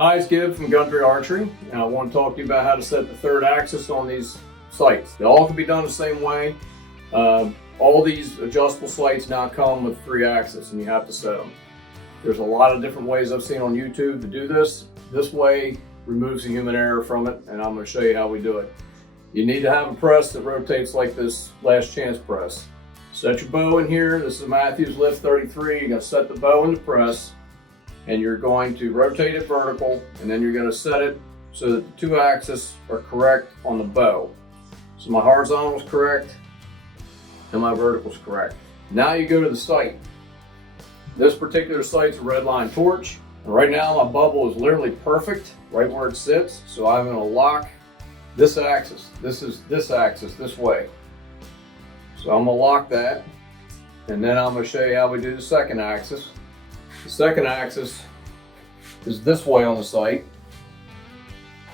Hi, it's Gib from Archery, and I want to talk to you about how to set the third axis on these sights. They all can be done the same way. All these adjustable sights now come with 3 axis, and you have to set them. There's a lot of different ways I've seen on YouTube to do this. This way removes the human error from it, and I'm going to show you how we do it. You need to have a press that rotates like this last chance press. Set your bow in here. This is a Matthews Lift 33. You're going to set the bow in the press, and you're going to rotate it vertical, and then you're going to set it so that the 2 axes are correct on the bow. So my horizontal is correct and my vertical is correct. Now you go to the sight. This particular sight's a red line torch, and right now my bubble is literally perfect right where it sits. So I'm going to lock this axis. This is this axis this way. So I'm going to lock that, and then I'm going to show you how we do the second axis. The second axis is this way on the sight.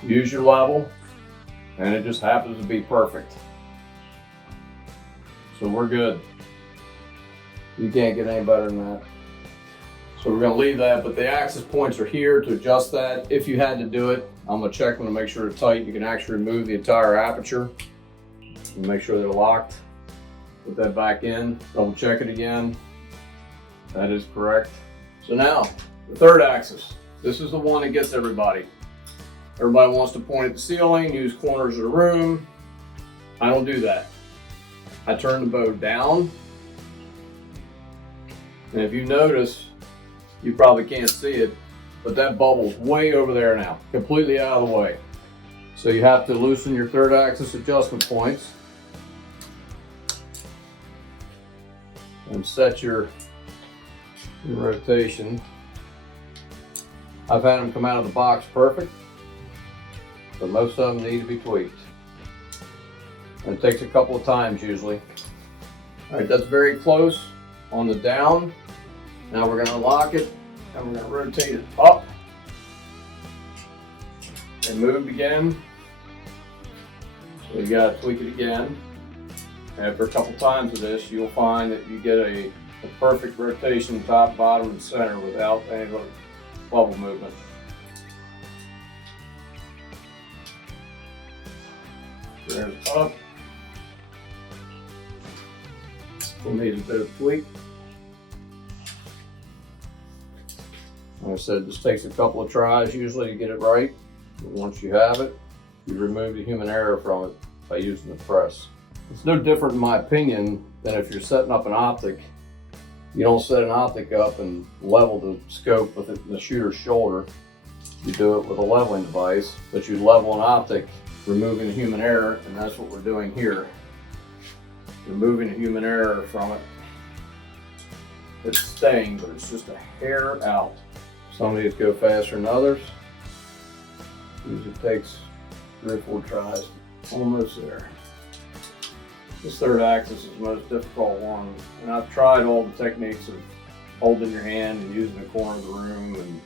Use your level, and it just happens to be perfect. So we're good. You can't get any better than that. So we're going to leave that, but the axis points are here to adjust that. If you had to do it, I'm going to check them to make sure they're tight. You can actually remove the entire aperture and make sure they're locked. Put that back in, double check it again. That is correct. So now, the third axis. This is the one that gets everybody. Everybody wants to point at the ceiling, use corners of the room. I don't do that. I turn the bow down. And if you notice, you probably can't see it, but that bubble's way over there now, completely out of the way. So you have to loosen your third axis adjustment points and set your rotation. I've had them come out of the box perfect, but most of them need to be tweaked. And it takes a couple of times usually. All right, that's very close on the down. Now we're going to lock it, and we're going to rotate it up and move again. So you got to tweak it again. After a couple times of this, you'll find that you get a perfect rotation top, bottom, and center without any bubble movement. There's up. Still needs a bit of tweak. Like I said, this takes a couple of tries usually to get it right. But once you have it, you remove the human error from it by using the press. It's no different in my opinion than if you're setting up an optic. You don't set an optic up and level the scope with it in the shooter's shoulder. You do it with a leveling device, but you level an optic, removing the human error, and that's what we're doing here. Removing the human error from it. It's staying, but it's just a hair out. Some of these go faster than others. Usually takes 3 or 4 tries. Almost there. This third axis is the most difficult one, and I've tried all the techniques of holding your hand and using the corner of the room and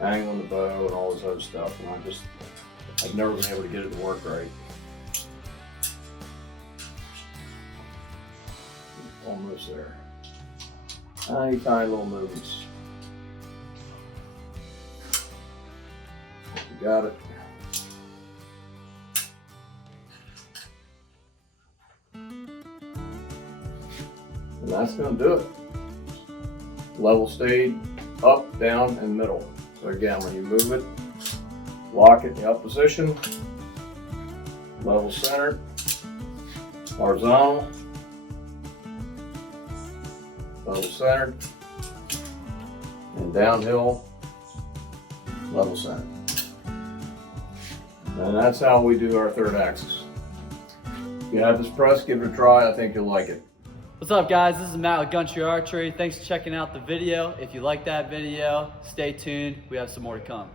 angling the bow and all this other stuff, and I've never been able to get it to work right. Almost there. Tiny, tiny little movements. You got it. And that's going to do it. Level stayed, up, down, and middle. So again, when you move it, lock it in the up position, level centered, horizontal, level centered, and downhill, level centered. And that's how we do our third axis. If you have this press, give it a try. I think you'll like it. What's up guys, this is Matt with Archery Archery. Thanks for checking out the video. If you like that video, stay tuned. We have some more to come.